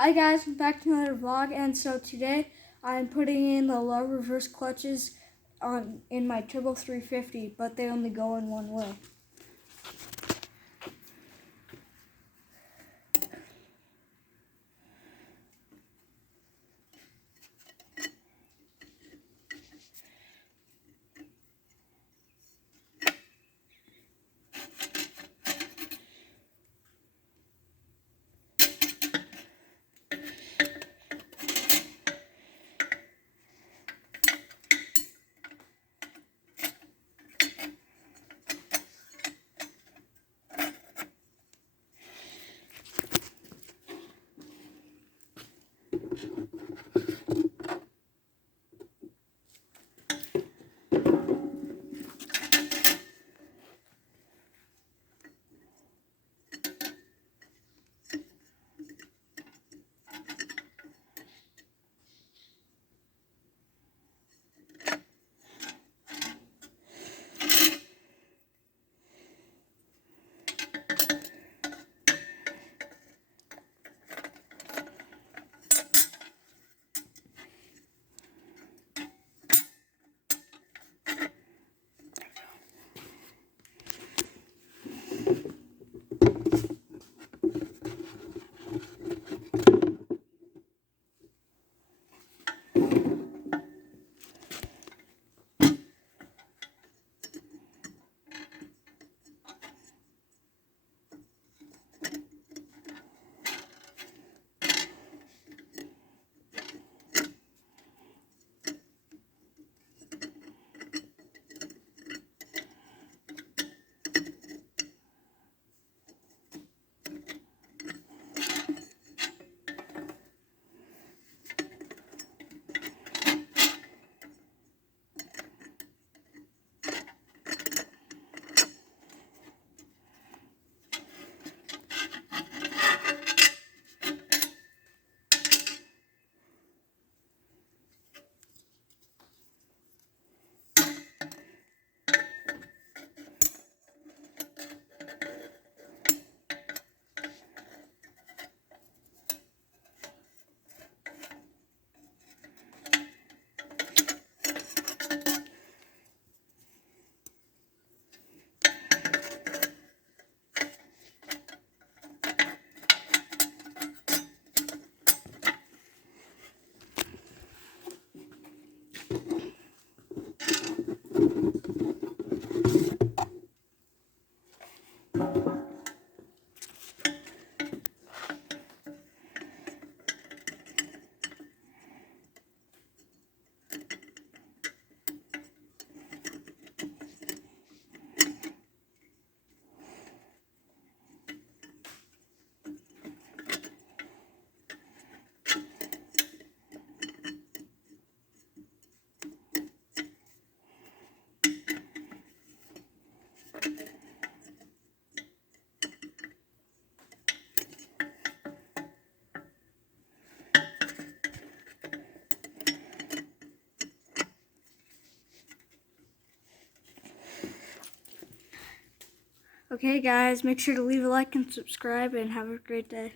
Hi guys, I'm back to another vlog, and so today I'm putting in the low reverse clutches in my Turbo 350, but they only go in one way. Okay guys, make sure to leave a like and subscribe, and have a great day.